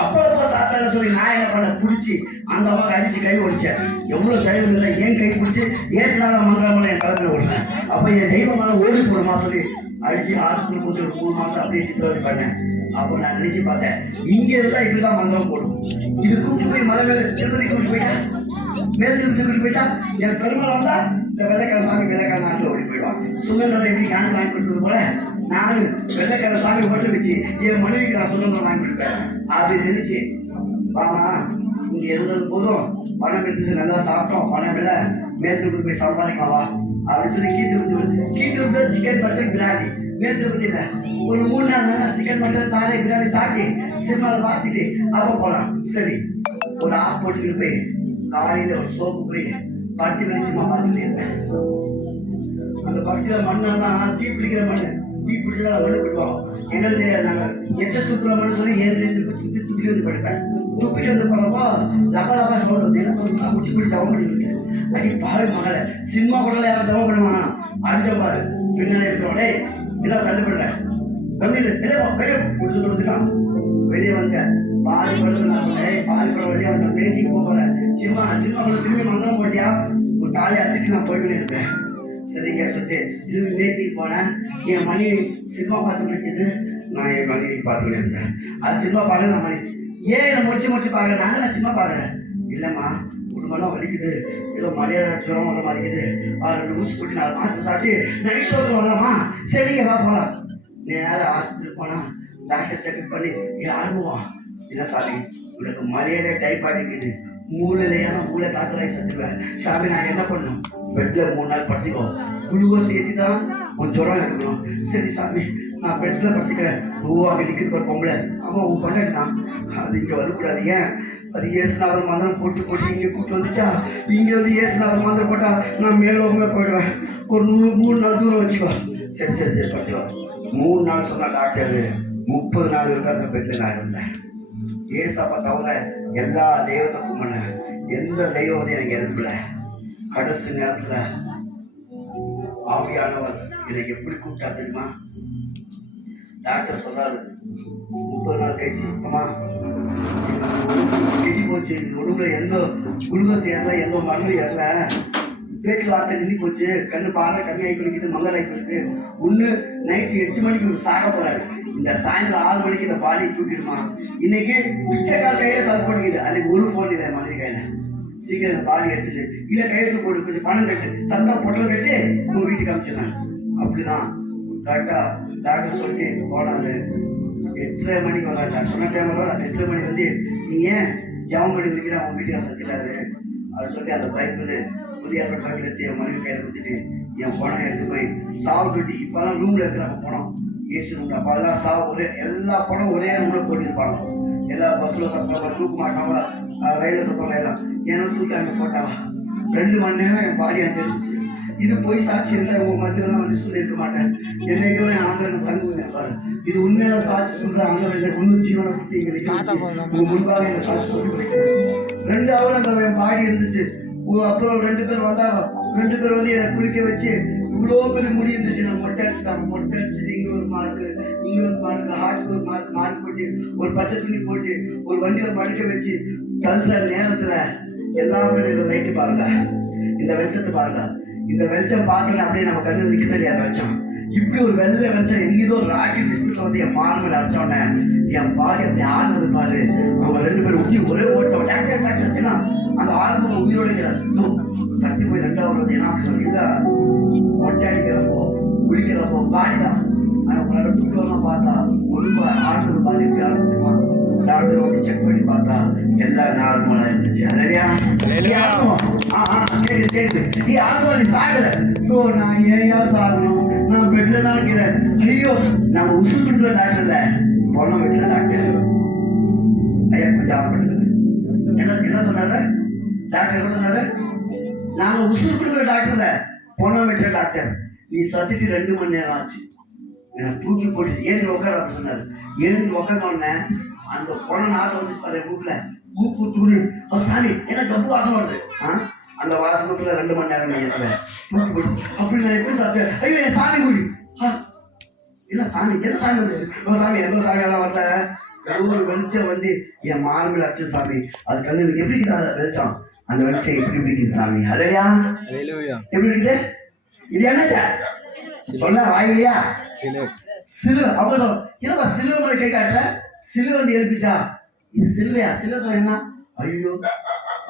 அப்போ சாத்தான சொல்லி நான் என்ன பண்ண பிடிச்சி அந்த அம்மாவுக்கு அடிச்சு கை ஒடிச்சேன். எவ்வளவு தைரியம் இல்லை, ஏன் கை பிடிச்சி ஏசுனால மந்திரமான என் கலந்து ஓடுனேன். அப்ப என் தெய்வமான ஓடி போடுமா சொல்லி அடிச்சு ஆஸ்பத்திரி போட்டு 3 மாசம் அப்படியே சித்திரவதை பண்ணேன். அப்போ நான் நினைச்சு பார்த்தேன், இங்க இருந்தா இப்படிதான் மந்திரம் போடும். இது கூப்பிட்டு போய் மலை மேல திருப்பதி கூப்பிட்டு போயிட்டா, மேல் திருப்பதி கூப்பிட்டு போயிட்டா, என் பெருமாள் வந்தா இந்த வெள்ளைக்கார சாமி வெள்ளைக்கார நாட்டில் ஓடி போயிடுவான். சுதந்திரம் எப்படி காணி வாங்கி கொடுத்தது போல நானும் வெள்ளைக்கார சாமி மட்டும் வச்சு என் மனைவிக்கு நான் சுதந்திரம் வாங்கி கொடுப்பேன் அப்படின்னு நினைச்சு, ஆமா இங்க இருந்தது போதும், பணம் எடுத்து நல்லா சாப்பிட்டோம், பணம் இல்லை மேல் திருப்பதி போய் சம்பாதிக்கலாமா அப்படின்னு சொல்லி கீழ்த்திருப்பதி சிக்கன் மட்டன் பிரியாணி, மேல் திருப்பதி இல்லை ஒரு 3 நாள் சிக்கன் மட்டன் சாலை பிரியாணி சாப்பிட்டு சினிமாவில் பார்த்துட்டு அப்போ போகலாம். சரி ஒரு ஆப் போட்டுக்கிட்டு போய் காலையில ஒரு சோப்பு போய் பட்டி வெளி சினிமா பார்த்துக்கிட்டு இருப்பேன். அந்த பட்டியில மண்ணெல்லாம் தீ பிடிக்கிற மண்ணு தீ பிடிச்சா மண்ணு போயிடுவோம். என்னன்னு தெரியாது. நாங்கள் எச்ச தூக்குறோம்னு சொல்லி ஏழு துப்பி வந்து படுப்பேன். துப்பிட்டு வந்து போனப்போ லபலபா சவுண்ட் வந்து என்ன சொல்லுன்னா முட்டி பிடி ஜவம் பண்ணி இருக்குது. அடி பாவி மகளை சினிமா கூட யாரும் ஜவம் பண்ணுவானா அடிச்ச பாரு பின்னாடி இருக்கிறோடே எல்லாம் சண்டை பண்ணுறேன். வெளியே வெளியே முடிச்சு கொடுத்துட்டான். வெளியே வந்தேன். பாதி படம் நான் சொன்னேன். பாதி படம் வெளியே வந்தேன். பேட்டிக்கு போகிறேன். சினிமா கூட திரும்பி மந்திரம் போட்டியா ஒரு தாலி அடிச்சுட்டு நான் போய்கிட்டே இருப்பேன். சரிங்க சொல்லிட்டு திரும்பி பேட்டிக்கு போனேன். என் மணி சினிமா பார்த்துட்டு இருக்குது. நான் என் மணி பார்த்துக்கிட்டே இருந்தேன். அது சினிமா பார்க்க நான் மணி ஏன் என்னை முடிச்சு பார்க்குறேன். நான் சினிமா பார்க்குறேன். இல்லைம்மா உடம்பெல்லாம் வலிக்குது, ஏதோ மலையாள ஜுரம் வர மாதிரிக்குது, 2 ஊசி போட்டு 4 மாதம் சாப்பிட்டு நைட் ஷோக்கு வரலாமா? சரிங்க வா போகலாம். நேரம் ஆஸ்பத்திரி போனால் டாக்டர் செக்அப் பண்ணி யாருவோம் என்ன சாமி உனக்கு மலையாள டைப்பாக இருக்குது, மூளை காசலாகி சத்துருவேன். சாமி நான் என்ன பண்ணணும்? பெட்டில் 3 நாள் படுத்திக்கோ, குளுக்கோஸ் ஏற்றி தான் உன் ஜுரம் எடுக்கணும். சரி சாமி நான் பெட்டில் படுத்திக்கிறேன். பூவாக நிற்கிறது ஒரு பொம்பளை, அவன் உன் பண்ணான். அது இங்கே வரக்கூடாது. ஏன்? அது ஏசுநாதர் மந்திரம் போட்டு இங்கே கூப்பிட்டு வந்துச்சா, இங்கே வந்து ஏசுநாதர் மந்திரம் போட்டால் நான் மேலோகமே போயிடுவேன். ஒரு 3 நாள் தூரம் வச்சுக்கோ. சரி படுத்திக்கோ. 3 நாள் சொன்னால் டாக்டர் 30 நாள் வரைக்கும் அந்த பெட்டில் நான் இருந்தேன். ஏசப்பா தவிர எல்லா தெய்வத்தை கும்பினேன். எந்த தெய்வம் எனக்கு எழுப்பல. கடைசி நேரத்தில் ஆவியானவர் எனக்கு எப்படி கூப்பிட்டா தெரியுமா? டாக்டர் சொன்னாரு 30 நாள் கழிச்சு, அம்மா கெட்டி போச்சு, உடம்புல எந்த குளுக்கோஸ் ஏறல, எந்த மருந்து ஏறல, பேச்சு வார்த்தை நின்று போச்சு, கண்ணு பார்வை கம்மியாகி குடிக்குது, மங்கலாகி குடிக்குது. ஒன்று நைட்டு 8 மணிக்கு சாக போறாரு. இந்த சாயந்தரம் 6 மணிக்கு இந்த பாடி தூக்கிடுமா. இன்னைக்கு பிச்சைக்கார கையில சர்வ் பண்ணிக்குது. அன்னைக்கு ஒரு ஃபோன் இல்லை மனைவி கையில. சீக்கிரம் இந்த பாடி எடுத்துட்டு இல்லை கையெழுத்து போட்டு கொஞ்சம் பணம் கட்டு, சத்தம் பொட்டல் கட்டி உங்க வீட்டுக்கு அமிச்சிடறேன். அப்படிதான் கரெக்டாக டாக்டர் சொல்லிட்டு போனாரு. 8:30 மணிக்கு வர்றாங்க. சொன்ன டைம் வர 8:30 மணி வந்து நீ ஏன் ஜவம் பண்ணி வைக்கிற அவங்க வீட்டுக்கு சத்திட்டாரு அப்படின்னு சொல்லி அந்த பைக்கில் புதிய பைக்கில் எடுத்து என் மனைவி கையில் கொடுத்துட்டு என் பணம் எடுத்து போய் சாவு கட்டி இப்போலாம் ரூமில் இருக்கிற நம்ம பணம் ஏசி ரூம்ல அப்பெல்லாம் சாவு ஒரே எல்லா பணம் ஒரே ரூமில் போட்டிருப்பாங்க. எல்லா பஸ்ஸில் சத்தம் தூக்க மாட்டாங்க, ரயிலில் சத்தம் எல்லாம் ஏன்னா தூக்கி அங்கே போட்டாங்க. 2 மணி நேரம் என் பாடி அங்கே இருந்துச்சு. இது போய் சாட்சி இல்லை, உங்க மத்தியிலாம் வந்து சொல்லியிருக்க மாட்டேன். என்னைக்குமே ஆந்திரன் சங்கு இருப்பாரு. இது உண்மையில சாட்சி சொல்ற ஆந்திரன் இன்னும் ஜீவனை கொடுத்து இங்க நிற்க உங்க முன்பாக என்ன சாட்சி சொல்லி கொடுக்கிறேன். 2 hour அந்த என் பாடி இருந்துச்சு. அப்புறம் 2 பேர் வந்தாங்க. 2 பேர் வந்து என்னை குளிக்க வச்சு இவ்வளோ பெரிய முடி இருந்துச்சு. நான் மொட்டை அடிச்சுட்டாங்க. மொட்டை அடிச்சுட்டு இங்கே ஒரு மார்க்கு, இங்கே ஒரு மார்க்கு, ஹார்ட்டுக்கு ஒரு மார்க் போட்டு ஒரு பச்சை துணி போட்டு ஒரு வண்டியில் படுக்க வச்சு தள்ளுற நேரத்தில் எல்லாமே இதை ரைட்டு பாருங்க, இந்த வெளிச்சத்தை பாருங்க. இந்த வெளிச்சம் பார்க்கல அப்படியே நம்ம கண்ணு நிற்க தெரியாது வெளிச்சம். இப்படி ஒரு வெள்ளை வெளிச்சம் எங்கேயோ ஒரு ராக்கெட் டிஸ்பிளில் வந்து என் மார்பில் அடிச்சோடனே என் பாடி அப்படி ஆடுறது பாரு. அவங்க 2 பேரும் ஊட்டி ஒரே ஓட்டம் டாக்டர் ஏன்னா அந்த ஆர்வம் உயிரோட சக்தி போய் 2வது வந்து என்ன அப்படி சொல்லி இல்லை மொட்டை அடிக்கிறப்போ குளிக்கிறப்போ பாடி தான். ஆனால் உங்களோட தூக்கம்லாம் பார்த்தா ஒரு ஆடுறது பாரு எப்படி அழைச்சிருப்பான். டாக்டர் வந்து செக் பண்ணி பார்த்தா எல்லாம் நார்மலா இருந்துச்சு. இல்லையா கேக்குது நீ ஆர்வம் நீ சாகல. ஐயோ நான் ஏயா சாகணும், நான் பெட்ல தான் இருக்கிறேன். ஐயோ நம்ம உசுறு கொடுக்குற டாக்டர் இல்ல, பொண்ணம் வைக்கிற டாக்டர். ஐயா கொஞ்சம் ஆஃப் பண்ணுங்க. என்ன சொன்னாரு டாக்டர்? என்ன சொன்னாரு? நாங்க உசுறு கொடுக்குற டாக்டர் இல்ல, பொண்ணம் வைக்கிற டாக்டர். நீ சத்திட்டு 2 மணி நேரம் ஆச்சு. எனக்கு தூக்கி போட்டு ஏழு உட்கார அப்படி சொன்னாரு. 7 உட்காந்தோடனே அந்த பொண்ணை நாட்டை வந்து பாரு வீட்டுல மூக்கு வச்சு சாமி என்ன கப்பு வாசம் வருது. அந்த வாசனத்துல 2 மணி நேரம் தூக்கி போட்டு அப்படி நான் எப்படி சாப்பிட்டேன். ஐயோ என் சாமி கூடி என்ன சாமி வந்துச்சு. சாமி எந்த சாமி எல்லாம் வரல. ஒரு வெளிச்சம் வந்து என் மார்பில் அடிச்சு சாமி. அது கண்ணுக்கு எப்படி இருக்குது வெளிச்சம்? அந்த வெளிச்சம் எப்படி இருக்குது சாமி? அதையா எப்படி இருக்குது? இது என்னது சொல்ல வாயிலையா? சிலுவை. அப்போ என்னப்பா சிலுவை முறை கை காட்டல, சிலுவை வந்து எழுப்பிச்சா? இது சிலுவையா? சிலுவை சொல்ல என்ன? ஐயோ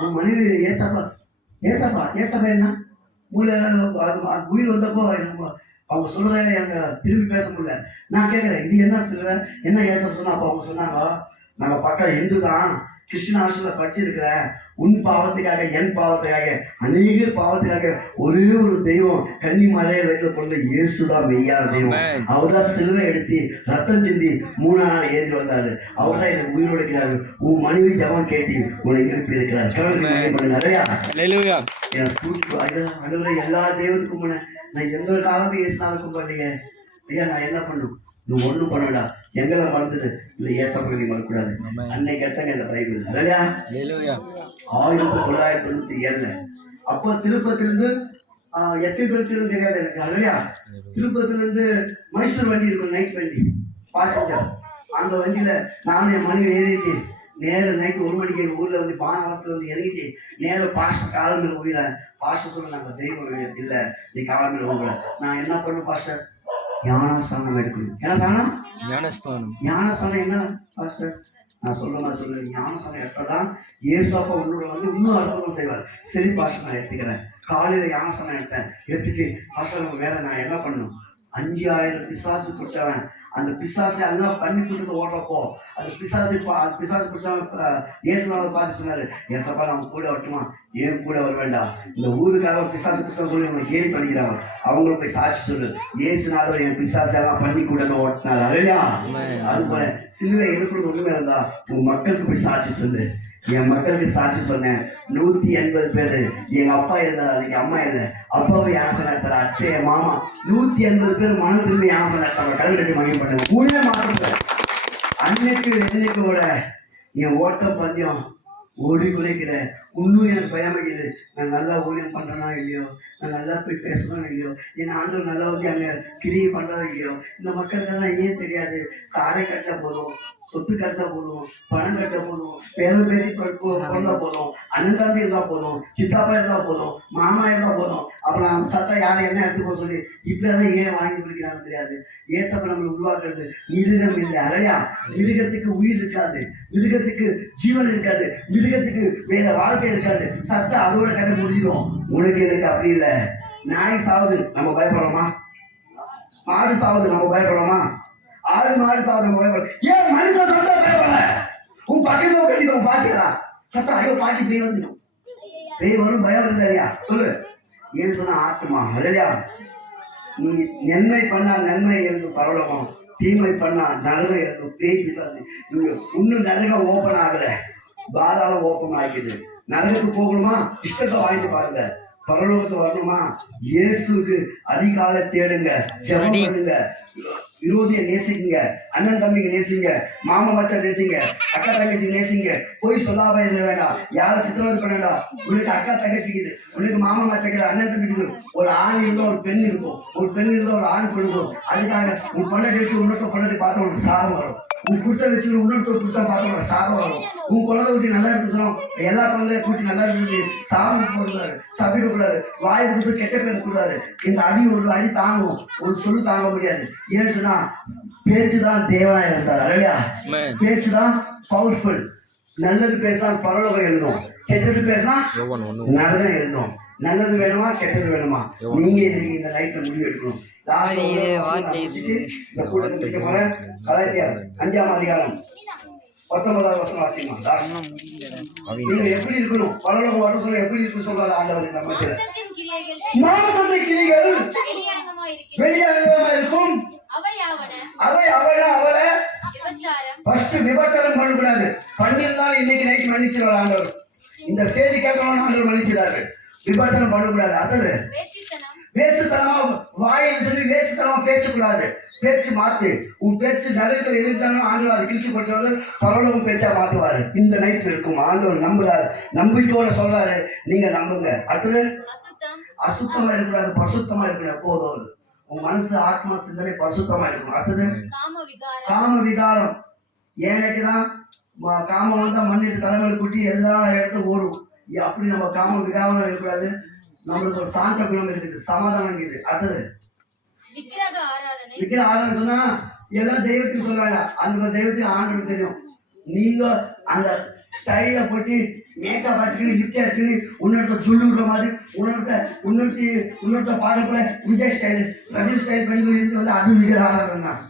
உன் மனைவி ஏசப்பா என்ன மூளை அது உயிர் வந்தப்போ அவங்க சொல்றத எங்க திரும்பி பேச முடியல. நான் கேட்குறேன் இது என்ன சிலுவை என்ன ஏசப்பா சொன்னா? அப்போ அவங்க சொன்னாங்க நம்ம பக்கம் இந்து தான், கிறிஸ்டின் ஹாஸ்டலில் படிச்சிருக்கிறேன். உன் பாவத்துக்காக என் பாவத்துக்காக அநேகர் பாவத்துக்காக ஒரே ஒரு தெய்வம் கன்னிமலையை வயதுல கொண்ட இயேசுதான் மெய்யான தெய்வம். அவர் தான் சிலுவை எடுத்து ரத்தம் சிந்தி 3ஆம் நாள் ஏறி வந்தாரு. அவர் தான் எனக்கு உயிர் உடைக்கிறாரு. உன் மனைவி ஜபம் கேட்டு உன்னை எழுப்பி இருக்கிறார். நிறையா எனக்கு தூக்கி எல்லா தெய்வத்துக்கும் நான் எந்த காலமும் இயேசுனாலும் கும்பிடலையே. ஐயா நான் என்ன பண்ணும், நீ ஒண்ணும் பண்ணடா, எங்களை மறந்துட்டு இந்த ஏசப்பை நீ மறக்கூடாது. அன்னைக்கு கேட்டாங்க இந்த பைபிள் இல்லையா? Hallelujah. 1997 அப்போ திருப்பத்திலிருந்து எத்தனை பேர் தெரியும் தெரியாது எனக்கு இல்லையா? திருப்பத்திலிருந்து மைசூர் வண்டி இருக்கும், நைட் வண்டி பாசஞ்சர். அந்த வண்டியில நானும் என் மனைவி ஏறிட்டு நேரம் நைட்டு 1 மணிக்கு எங்கள் ஊரில் வந்து பானவரத்தில் வந்து இறங்கிட்டு நேரம் பாஸ்டர் காலமையில் போயில. பாஸ்டர் சொல்ல நாங்கள் தெய்வம் இல்லை, நீ காலமையில் போகல. நான் என்ன பண்ணு பாஸ்டர், ஞானஸ்தானம் எடுக்கணும். என்ன தானம்? ஞானஸ்தானம் என்ன பாஸ்டர்? நான் சொல்லுவேன் ஞானஸ்தானம் எடுத்தாதான் ஏசுவாப்பா உன்னோட வந்து இன்னும் அற்புதம் செய்வார். சரி பாஸ்டர் நான் எடுத்துக்கிறேன். காலையில் ஞானஸ்தானம் எடுத்துட்டு பாஸ்டர் நம்ம வேலை நான் என்ன பண்ணணும், 5000 பிசாசு பிடிச்சவன் அந்த பிசாசை எல்லாம் பண்ணி கொடுத்து ஓடுறப்போ அந்த பிசாசு பிடிச்சவன் ஏசுநாத பார்த்து சொன்னாரு, ஏசப்பா நம்ம கூட வரட்டுமா? ஏன் கூட வர வேண்டாம், இந்த ஊருக்காக பிசாசு பிடிச்சா சொல்லி நம்ம கேலி பண்ணிக்கிறாங்க, அவங்களுக்கு போய் சாட்சி சொல்லு, ஏசுநாதர் என் பிசாசை எல்லாம் பண்ணி கூட ஓட்டினாரு இல்லையா? அது போல சிலுவை எழுப்புறது ஒண்ணுமே இருந்தா உங்க மக்களுக்கு போய் சாட்சி சொல்லு. என் மக்களுக்கு சாட்சி சொன்னேன். 180 பேரு. எங்க அப்பா இருந்தார், அன்னைக்கு அம்மா இல்லை, அப்பாவை யானசம் நடத்தாரு, அத்தை மாமா 180 பேர் மனம் திரும்பி யானசம் நடத்தாங்க. கடல் கட்டி மகிழ் பண்ணாங்க 3 மாசத்துல. அன்னைக்கோட என் ஓட்டம் பந்தயம் ஓடி குலைக்கிற இன்னும் எனக்கு பயமைக்குது. நான் நல்லா ஊழியம் பண்றேனா இல்லையோ, நான் நல்லா போய் பேசணும் இல்லையோ, என் ஆண்டவர் நல்லா வந்து அங்க கிரியை பண்றதா இல்லையோ, இந்த மக்களுக்கெல்லாம் ஏன் தெரியாது? சாலை கிடைச்சா போதும், சொத்து கிடைச்சா போதும், பணம் கிடைச்சா போதும், பேரும் பேரி பிறந்தா போதும், அண்ணன் தம்பி இருந்தா போதும், சித்தாப்பா இருந்தா போதும், மாமா இருந்தா போதும், அப்புறம் சத்தா யாரை என்ன எடுத்துக்கோ சொல்லி இப்படியெல்லாம் ஏன் வாங்கி பிடிக்கிறான்னு தெரியாது. ஏசப்ப நம்மளை உருவாக்குறது மிருகம் இல்லை அலையா? மிருகத்துக்கு உயிர் இருக்காது, மிருகத்துக்கு ஜீவன் இருக்காது, மிருகத்துக்கு வேற வாழ்க்கை இருக்காது. சத்த அதோட கதை முடிஞ்சிடும். உனக்கு எனக்கு அப்படி இல்லை. நாய் சாவுது நம்ம பயப்படலாமா? மாடு சாவுது நம்ம பயப்படலாமா? ஆடு மாடு சாவுது நம்ம பயப்பட? ஏன் மனுஷன் சத்தா பயப்படல? உன் பக்கத்துல கட்டி உன் பாட்டியா சத்தா, ஐயோ பாட்டி பேய் வந்துடும், பேய் வரும் பயம் வருது இல்லையா? சொல்லு. ஏன்னு சொன்னா ஆத்மா இல்லையா? நீ நன்மை பண்ணா நன்மை இருந்து பரவலகம், தீமை பண்ணா நரகம் இருந்து பேய் பிசாசு. இன்னும் நரகம் ஓப்பன் ஆகல, பாதாளம் ஓப்பன் ஆகிக்குது. நரகத்துக்கு போகணுமா? இஷ்டத்தை வாங்கிட்டு பாருங்க. பரலோகத்துக்கு வரணுமா? இயேசுக்கு அதிகாலை தேடுங்க, ஜெபம் பண்ணுங்க, விரோதியை நேசிங்க, அண்ணன் தம்பிங்க நேசிங்க, மாமா மச்சான் நேசிங்க, அக்கா தங்கச்சி நேசிங்க. போய் சொல்லாம இருக்க வேண்டாம், யாரும் சித்திரவதை பண்ண வேண்டாம். உனக்கு அக்கா தங்கச்சிக்குது, உனக்கு மாமா மச்சான் அண்ணன் தம்பிக்குது. ஒரு ஆண் இருந்தா ஒரு பெண் இருக்கும், ஒரு பெண் இருந்தா ஒரு ஆண் கொடுக்கும். அதுக்காக உன் பொண்ணை வச்சு இன்னொருத்த பொண்ணை பார்த்து உனக்கு சாபம் வரும். உன் புருஷை வச்சு இன்னொருத்த புருஷன் பார்த்து உனக்கு சாபம் வரும். உன் குழந்தை ஊட்டி நல்லா இருக்கணும், எல்லா குழந்தைய கூட்டி நல்லா இருக்கு, சாபம் போடக்கூடாது, சபிக்க கூடாது, வாயை கொடுத்து கெட்ட பேர் கூடாது. இந்த அடி ஒரு அடி தாங்கும், ஒரு சொல்லு தாங்க முடியாது. ஏன்னு சொன்னா பேச்சுதான் தேவனா இருந்தார் இல்லையா? பேச்சுதான் பவர்ஃபுல். நல்லது பேசினா பரலோகம் எழுதும், கெட்டது பேசினா நரகம் எழுதும். நல்லது வேணுமா கெட்டது வேணுமா? நீங்க இன்னைக்கு இந்த நைட்ல முடிவு எடுக்கணும். இந்த கூட்டத்துக்கு போல கலாத்தியர் 5ஆம் அதிகாரம் 19ஆவது வசனம் வாசிமா. நீங்க எப்படி இருக்கணும்? பரலோகம் வர சொல்ல எப்படி இருக்கணும் சொல்றாரு ஆண்டவர். இந்த மத்தியில மாம்சத்தின் கிளிகள் வெளியரங்கமா இருக்கும், அவை அவளை ஃபர்ஸ்ட் விபச்சாரம் பண்ணக்கூடாது. பண்ணியிருந்தாலும் இன்னைக்கு நைட்டு மன்னிச்சிருவார் ஆண்டவர். இந்த செய்தி கேட்கணும் ஆண்டவர் மன்னிச்சிடாரு. விபச்சாரம் பண்ணக்கூடாது. அடுத்தது வேசுத்தனமா வாயின்னு சொல்லி வேசுத்தனமா பேசக்கூடாது. பேச்சு மாத்து. உன் பேச்சு நரகத்தில் எதிர்த்தாலும் ஆண்டவர் அதை கிழிச்சு போட்டவரு பரவலகம் பேச்சா மாத்துவாரு. இந்த நைட்ல இருக்கும் ஆண்டவர் நம்புறாரு, நம்பிக்கையோட சொல்றாரு, நீங்க நம்புங்க. அடுத்தது அசுத்தமா இருக்கக்கூடாது, பரிசுத்தமா இருக்கணும். போதும் உன் மனசு ஆத்மா சிந்தனை பரிசுத்தமா இருக்கணும். அடுத்தது காம விகாரம். ஏனைக்குதான் காமம் வந்தா மண்ணிட்டு தலைமையில கூட்டி எல்லா இடத்துக்கும் ஓடும். அப்படி நம்ம காம விகாரம் இருக்கக்கூடாது. நம்மளுக்கு ஒரு சாந்த குணம் இருக்குது, சமாதானம் இருக்குது. அடுத்தது விக்கிர ஆராதனை சொன்னா எல்லாம் தெய்வத்துக்கு சொல்ல வேண்டாம், அந்த தெய்வத்தையும் ஆண்டவருக்கு தெரியும். நீங்க அந்த ஸ்டைல போட்டு மேக்கப் அடிச்சுக்கிட்டு லிப்ட் அடிச்சுக்கிட்டு உன்னோட சொல்லுற மாதிரி உன்னொருத்த பாடப்பட விஜய் ஸ்டைல் ரஜினி ஸ்டைல் பண்ணி இருந்து வந்து அது விக்கிர ஆராதனை தான்.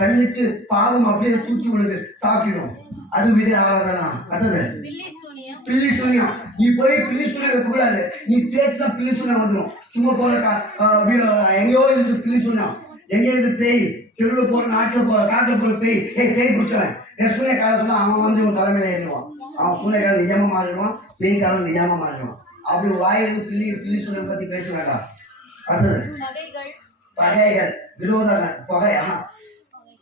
கண்ணுக்கு பாவம் அப்படியே தூக்கி உனக்கு சாப்பிடும், அது விக்கிர ஆராதனை தான். அடுத்தது பில்லி சூனியம். நீ போய் பில்லி சூனியம் வைக்கக்கூடாது. நீ பேச்சுதான் பில்லி சூனியம் வந்துடும். சும்மா போற எங்கேயோ இருந்து பில்லி சூனியம், எங்கேயோ இருந்து பேய், தெருவில் போற நாட்டில் போற காட்டில் போற பேய், பேய் பிடிச்சவன் என் சூனியக்காரன் சொன்னா அவன் வந்து இவன் தலைமையில ஏறிடுவான். அவன் சூனியக்காரன் நிஜமா மாறிடுவான், பேய்க்காரன் நிஜமா மாறிடுவான். அப்படி வாயிலிருந்து பில்லி சூனியம் பத்தி பேச வேண்டாம். அடுத்தது பகைகள், விரோதங்கள், பகை.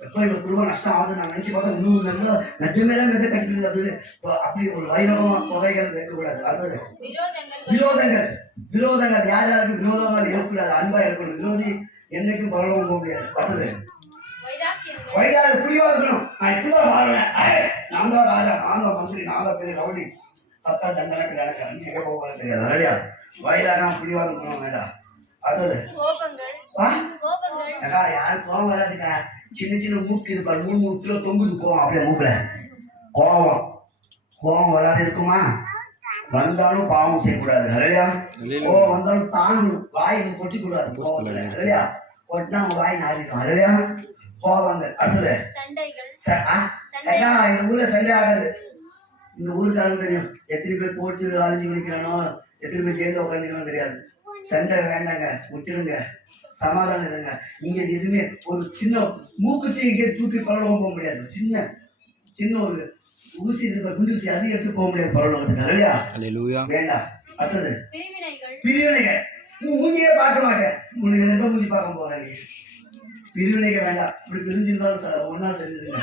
எப்போ எங்க குடும்பம் நஷ்டம் ஆகுது நான் நினைச்சு பார்த்தா இன்னும் நல்லா நெஜமேதான் கட்டிக்கிறது அப்படின்னு அப்படி ஒரு வைரவமா பகைகள் வைக்கக்கூடாது. அது விரோதங்கள், விரோதங்கள் யார் யாருக்கு விரோதங்கள் இருக்கக்கூடாது, அன்பா இருக்கணும். விரோதி என்னைக்கும் பரவவும் போக முடியாது. அடுத்தது வைராக புளிவா இருக்கணும். நான் இப்படிதான் வாழ்வேன், நான் தான் ராஜா, நான் தான் மந்திரி, நான் தான் பெரிய ரவுடி, சத்தா தண்டனை கிடையாது, நீ எங்க போக தெரியாது. இல்லையா வைராக புளிவா இருக்கணும் வேண்டாம். அடுத்தது யாரும் கோவம் வராதுக்கா. சின்ன சின்ன மூக்கு இருப்பாரு, 3 கிலோ தொங்குது கோவம் அப்படியே மூக்குல. கோவம் வராது இருக்குமா? வந்தாலும் பாவம் செய்யக்கூடாது. இல்லையா கோவம் வந்தாலும் தாங்கணும், வாய் கொட்டி கூடாது. கோவத்துல இல்லையா கொட்டினா அவங்க வாய் நாரிடும். இல்லையா கோவங்கள். அடுத்தது எங்க ஊர்ல சண்டை ஆகாது. இந்த ஊருக்காரங்க தெரியும் எத்தனை பேர் போட்டு அழிஞ்சு விழிக்கிறானோ, எத்தனை பேர் ஜெயில உட்காந்துக்கணும் தெரியாது. சண்டை வேண்டாங்க, விட்டுடுங்க, சமாதானம் இருங்க. இங்க எதுவுமே ஒரு சின்ன மூக்குத்தி இங்கே தூக்கி பரவலகம் போக முடியாது. சின்ன சின்ன ஒரு ஊசி இருக்க குண்டூசி அதையும் எடுத்து போக முடியாது பரவலகத்துக்கு. இல்லையா வேண்டாம். அடுத்தது பிரிவினைகள். மூஞ்சியே பார்க்க மாட்டேன், உனக்கு ரெண்டு மூஞ்சி பார்க்க போறேன். பிரிவினைக வேண்டாம். இப்படி பிரிஞ்சிருந்தாலும் ஒன்னா செஞ்சுருங்க.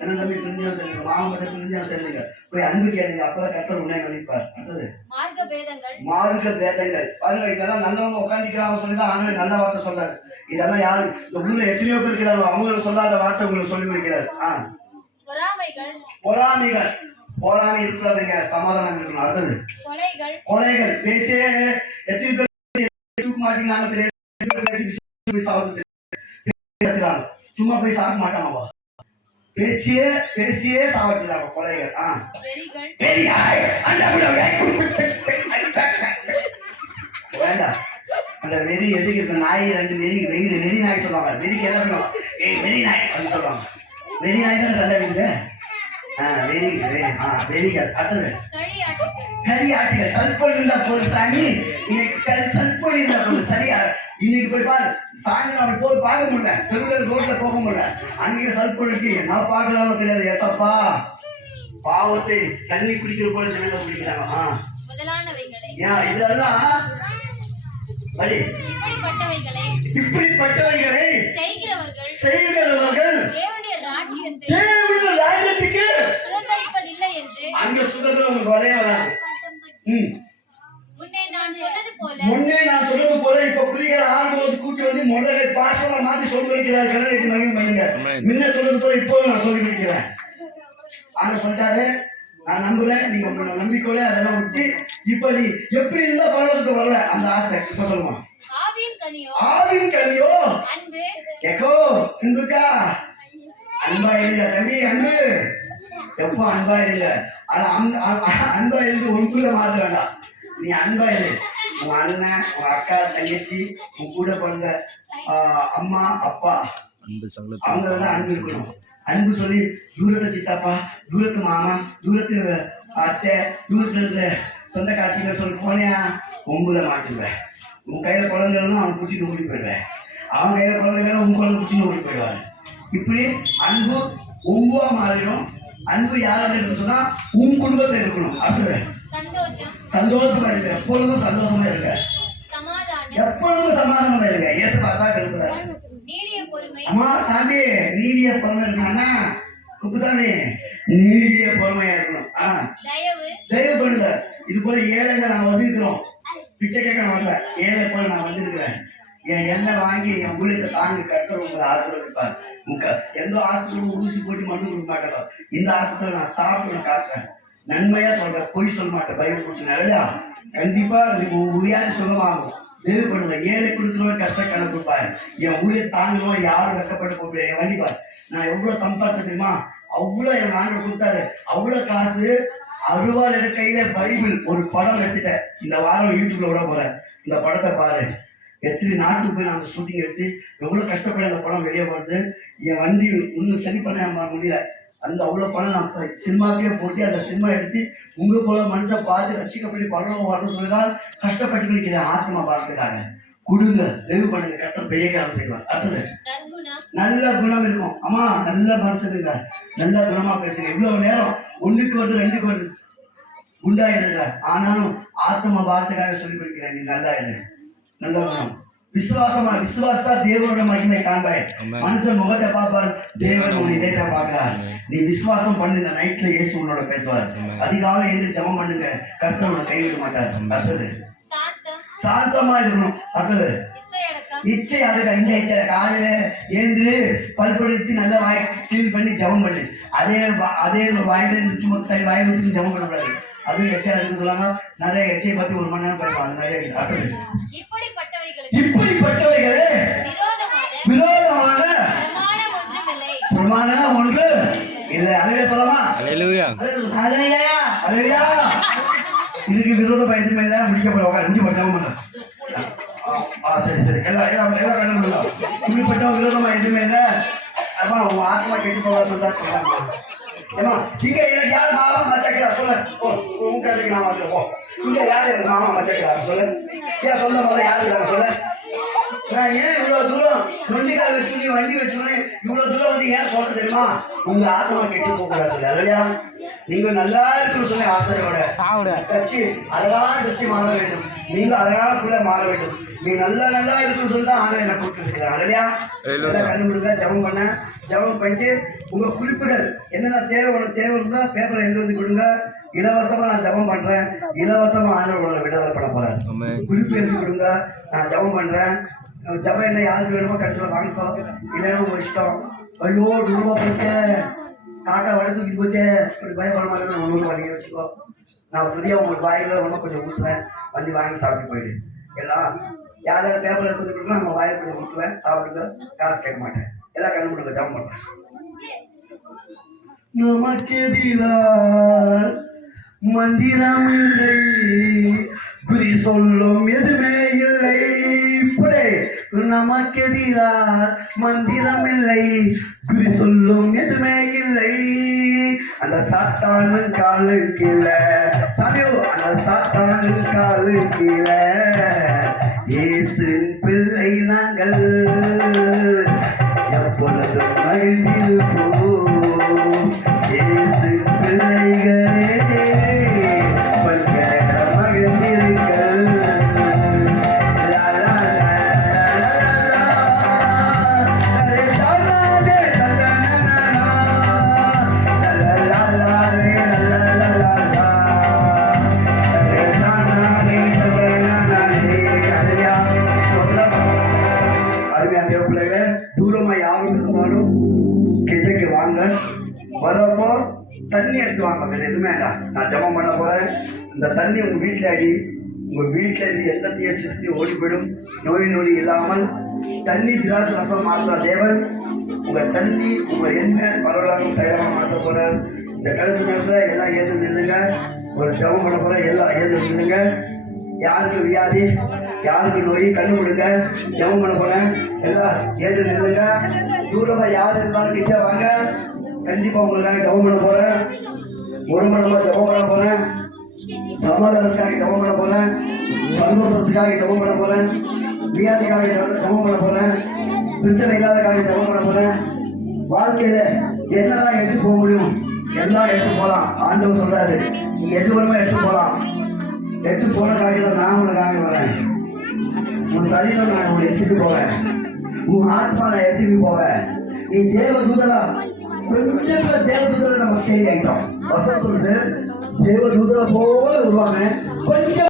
என்ன தம்பி பிரிஞ்சாலும் செல்லுங்க, மாமத்தை பிரிஞ்சாலும் செல்லுங்க. போய் அன்பு கேளுங்க, அப்பதான் கர்த்தர் உன்னை நினைப்பார். அடுத்தது மார்க்க பேதங்கள். பாருங்க, இதெல்லாம் நல்லவங்க உட்காந்துக்கிறாங்க சொல்லிதான் ஆண்டவர் நல்ல வார்த்தை சொல்றாரு. இதெல்லாம் யாரு இந்த ஊர்ல எத்தனையோ பேர் இருக்கிறாரோ அவங்களுக்கு சொல்லாத வார்த்தை உங்களுக்கு சொல்லி கொடுக்கிறார். பொறாமைகள், பொறாமை இருக்கிறதுங்க, சமாதானம் இருக்கணும். அடுத்தது கொலைகள். பேசே எத்தனை பேர் தூக்க மாட்டீங்கன்னாங்க தெரியாது, சும்மா போய் சாப்பிட மாட்டாங்க, பேசியே சாவடிச்சுறாங்க. கொலைகள். வேண்டாம். அந்த வெறி எதுக்கு இருக்க நாய் ரெண்டு வெறி நாய் சொல்லுவாங்க. வெறிக்கு என்ன பண்ணுவாங்க? வெறி நாய் அப்படின்னு சொல்லுவாங்க. வெறி நாய் தானே சண்டை இருக்குது. வெறிகள். அடுத்தது களியாட்டுகள். சல்பொழி இருந்தா போதும் சாமி, இன்னைக்கு சல்பொழி இருந்தா போதும். சரியா இன்னைக்கு போய் பாரு, சாயந்தரம் அப்படி போய் பார்க்க முடியல, தெருவில் ரோட்ல போக முடியல, அன்னைக்கு சல்பொழிக்கு நான் பார்க்கலாம தெரியாது. ஏசப்பா பாவத்தை தண்ணி குடிக்கிற போல ஜனங்க குடிக்கிறாங்க. இதெல்லாம் இப்படிப்பட்டவைகளை செய்கிறவர்கள் தேவனுடைய ராஜ்யத்துக்கு அங்க சுதந்திரம் உங்களுக்கு வரவே வராது. முன்னே நான் சொன்னது போல இப்ப குறிகள் ஆறும்போது கூட்டி வந்து முதல்ல பாசமா மாத்தி சொல்லி வைக்கிறார். கண்ணாடி மகிமை பண்ணுங்க. முன்ன சொன்னது போல இப்போ நான் சொல்லி வைக்கிறேன். ஆனா சொல்லிட்டாரு, நான் நம்புறேன், நீங்க உங்களோட நம்பிக்கையோட அதெல்லாம் விட்டு இப்ப நீ எப்படி இருந்தா பரவத்துக்கு வரல அந்த ஆசை இப்ப சொல்லுவான். ஆவின் கனியோ கேக்கோ அன்புக்கா, அன்பா இருங்க தம்பி, அன்பு எப்போ அன்பா இருங்க. ஆனா அன்பா இருந்து ஒன்றுல மாற்ற வேண்டாம். நீ அன்பா இரு. உன் அண்ணன், உன் அக்கா, தங்கச்சி, உன் கூட பிறந்த அம்மா அப்பா அவங்க அன்பு இருக்கணும். அன்பு சொல்லி தூரத்து சித்தாப்பா, தூரத்து மாமா, தூரத்து அத்தை, தூரத்துல இருந்த சொந்த காட்சிகளை சொல்லி போனியா உங்களை மாட்டுவேன். உன் கையில குழந்தைகளும் அவன் பிடிச்சிட்டு ஓடி போயிடுவேன், அவன் கையில குழந்தைகளும் உன் குழந்தை பிடிச்சிட்டு ஓடி போயிடுவாரு. இப்படி அன்பு ஒவ்வொரு மாறிடும். அன்பு யாரால இருக்கு சொன்னா உன் குடும்பத்தை இருக்கணும். அடுத்தது சந்தோஷமா இருக்க, எப்பொழுதும் சந்தோஷமா இருக்க, எப்பொழுதும் சமாதானமா இருக்க. ஏசு பார்த்தா இருக்கிறாரு. அம்மா சாந்தி நீடிய பொறுமை இருக்கணும்னா குப்புசாமி நீடிய பொறுமையா இருக்கணும். தயவு பண்ணுங்க. இது போல ஏழைங்க நான் வந்திருக்கிறோம், பிச்சை கேட்க மாட்டேன். ஏழை போல நான் வந்திருக்கிறேன். என் எண்ணெய் வாங்கி என் ஊழியத்தை தாங்க கட்டுற உங்களை ஆசீர்வதிப்பார். எந்த ஹாஸ்பிட்டலும் ஊசி போட்டு மட்டும் கொடுக்க மாட்டேன். இந்த ஹாஸ்பிட்டல் நான் சாப்பிட்டு காட்டுறேன், நன்மையா சொல்றேன், பொய் சொல்ல மாட்டேன். பைபிள் குடிச்சு நிறையா கண்டிப்பா உரியாது சொல்லுவாங்க. தேவை பண்ணுங்க. ஏழை கொடுக்குறவன் கஷ்ட கணக்கு கொடுப்பாரு. என் ஊழிய தாங்கணும், யாரும் வெக்கப்பட்டு போட்டு என் வண்டிப்பார். நான் எவ்வளவு சம்பாதிச்ச தெரியுமா? அவ்வளவு என் ஆண்டவர் கொடுத்தாரு. அவ்வளவு காசு அருவாள் என் கையில பைபிள் ஒரு படம் எடுத்துட்டேன். இந்த வாரம் யூடியூப்ல விட போறேன். இந்த படத்தை பாரு. எத்தனை நாட்டுக்கு போய் நாங்கள் ஷூட்டிங் எடுத்து எவ்வளவு கஷ்டப்பட அந்த படம் வெளியே வருது. என் வண்டி இன்னும் சரி பண்ண முடியல. அந்த அவ்வளோ பணம் நான் சினிமாக்கே போட்டு அந்த சினிமா எடுத்து உங்க போல மனுஷன் பார்த்து ரசிக்கப்படி படம் வரணும்னு சொல்லிதான் கஷ்டப்பட்டு நிற்கிறேன். ஆத்மா பார்த்துக்காக கொடுங்க, தெய்வ பண்ணுங்க, கஷ்டம் பெரிய காலம் செய்வார். அடுத்தது நல்ல குணம் இருக்கும். அம்மா நல்ல மனுஷனுங்க, நல்ல குணமா பேசுங்க. இவ்வளவு நேரம் ஒண்ணுக்கு வருது ரெண்டுக்கு வருது குண்டா இருங்க, ஆனாலும் ஆத்மா வார்த்தைக்காக சொல்லி கொடுக்கிறேன். நீ நல்லா இரு, நல்ல குணம். விசுவாசத்தா தேவனோட மகிமை காண்பாய். Amen. மனுஷன் முகத்தை பார்ப்பான், தேவன் உன் இதயத்தை பார்க்கிறார். Amen. நீ விசுவாசம் பண்ணி இந்த நைட்ல இயேசு உன்னோட பேசுவார். Amen. அதிகாலை எழுந்து ஜெபம் பண்ணுங்க, கர்த்தர் உன்னை கைவிட மாட்டார். Amen. அடுத்தது சாந்தம், சாந்தமா இருக்கணும். அடுத்தது இச்சையடக்கம், இச்சை அடக்க. இந்த இச்சை காலையில எழுந்து பல்படுத்தி நல்லா வாய் கிளீன் பண்ணி ஜெபம் பண்ணு. அதே வாயில இருந்து சும்மா வாயில ஊற்றி ஜெபம் பண்ணக்கூடாது. அது எச்சை அடக்கு சொல்லாம நிறைய எச்சையை பத்தி 1 மணி நேரம் பேசுவாங்க. நிறைய இருக்கு. அடுத்தது இப்படிப்பட்டவைகளே விரோதமான பிரமாணம் ஒன்று இல்லை. அலையில சொல்லலாமா? ஹalleluya. அலையா இதுக்கு விரோத பயத்துமே இல்லை. முடிக்கப்பட உட்கார் முடிச்சு படிச்சாம பண்ண. சரி எல்லாம் கண்ணு பண்ணலாம். இப்படிப்பட்ட விரோதமா எதுவுமே இல்லை. அப்பா உங்க ஆத்மா கெட்டு போகாது தான் சொல்றாங்க. ஏமா இங்க எனக்கு யார் மாமா மச்சாக்கிறா சொல்ல. உங்க கதைக்கு நான் வந்து போ. இங்க யார் எனக்கு மாமா மச்சாக்கிறா சொல்ல. ஏன் சொந்த மாதிரி யாரு இருக்காங்க சொல்ல. நான் ஏன் இவ்வளவு தூரம் நொண்டிக்காய் வச்சு வண்டி வச்சுன்னு இவ்வளவு தூரம் வந்து ஏன் சொல்ல தெரியுமா? உங்க ஆத்மா கெட்டு போக கூடாது சொல்லு. இல்லையா? நீங்க நல்லா இருக்குன்னு சொல்லி ஆசையோட சச்சி அழகான சச்சி மாற வேண்டும். நீங்க அழகான பிள்ளை மாற வேண்டும். நீ நல்லா இருக்குன்னு சொல்லி தான் ஆனா என்ன கூப்பிட்டு இருக்கிறேன். இல்லையா? கண்ணு முடுங்க ஜபம் பண்ண. ஜபம் பண்ணிட்டு உங்க குறிப்புகள் என்னென்ன தேவை உனக்கு தேவை இருந்தா பேப்பரை எழுதி வந்து கொடுங்க. இலவசமா நான் ஜபம் பண்றேன். இலவசமா ஆண்டவர் உங்களை விடுதலை பண்ண போறேன். குறிப்பு எழுதி கொடுங்க. நான் ஜபம் பண்றேன். ஜபம் என்ன யாருக்கு வேணுமோ கடைசியில் வாங்கிக்கோ. இல்லைன்னா உங்க இஷ்டம். ஐயோ ரூபா போச்சே, காக்கா வடை தூக்கிட்டு போச்சே, இப்படி பயப்பட மாதிரி 100 ரூபா நீங்க வச்சுக்கோ. நான் ஃப்ரீயாக உங்களுக்கு வாயில ஒன்றும் கொஞ்சம் ஊற்றுவேன். வந்து வாங்கி சாப்பிட்டு போயிடு. எல்லாம் யாராவது பேப்பர் எடுத்து கொடுக்கணும் நம்ம வாயில் கொஞ்சம் ஊற்றுவேன். சாப்பிட்டு காசு கேட்க மாட்டேன். எல்லாம் கண்ணு கொடுக்க ஜபம் பண்றேன். நமக்கெதிரால் மந்திரமில்லை, குறி சொல்லும் எதுவுமே இல்லை. நமக்கெதிரால் மந்திரமில்லை, குறி சொல்லும் எதுவுமே இல்லை. அந்த சாத்தானு காலு கீழே சாமியோ, அந்த சாத்தானு காலு கீழே இயேசுவின் பிள்ளை நாங்கள் எப்பொழுதும் மகிழ்ந்திருப்போம். இயேசு பிள்ளைகளே மகிழ்ந்தீர்கள். தூரமா யாரும் இருந்தாலும் கிட்டக்கு வாங்க. வரப்போ தண்ணி எடுத்து வாங்க. வேற எதுவுமே வேண்டாம். நான் ஜபம் பண்ண போறேன். இந்த தண்ணி உங்க வீட்டில் அடி. உங்க வீட்டில் இருந்து எந்த தீய சுற்றி ஓடி போயிடும். நோய் நொடி இல்லாமல் தண்ணி திராட்சை ரசம் மாற்றுற தேவன் உங்க தண்ணி உங்க எண்ணெய் பரவலாக தயாராக மாற்ற போறார். இந்த கடைசி நேரத்தில் எல்லாம் ஏற்று நில்லுங்க. ஒரு ஜபம் பண்ண போறேன். எல்லாம் ஏற்று நில்லுங்க. யாருக்கு வியாதி, யாருக்கு நோய் கண்ணு விடுங்க. ஜபம் பண்ண போறேன். எல்லாம் ஏற்று நில்லுங்க. தூரமா யார் இருந்தாலும் கிட்ட வாங்க. கண்டிப்பா உங்களுக்காக ஜபம் பண்ண போறேன். ஒரு மணமா ஜபம் பண்ண போறேன். சமாதானத்துக்காக ஜபம் பண்ண போறேன். சந்தோஷத்துக்காக ஜபம் பண்ண போறேன். வியாதிக்காக ஜபம் பண்ண போறேன். பிரச்சனை இல்லாதக்காக ஜபம் பண்ண போறேன். வாழ்க்கையில என்னதான் எடுத்து போக முடியும் எல்லாம் எடுத்து போகலாம். ஆண்டவர் சொல்றாரு நீ எது வேணுமோ எடுத்து போகலாம். எடுத்து போன காரியத்தை நான் உனக்காக வரேன். உன் சரீரம் நான் உன்னை எடுத்துட்டு போவேன். உன் ஆத்மா நான் எடுத்துட்டு போவேன். நீ தேவ தூதலா கொஞ்சம் தேவ தூதலை நம்ம செய்ய ஆயிட்டோம். வசனம் சொல்லுது தேவ தூதலை போல உருவாங்க. கொஞ்சம்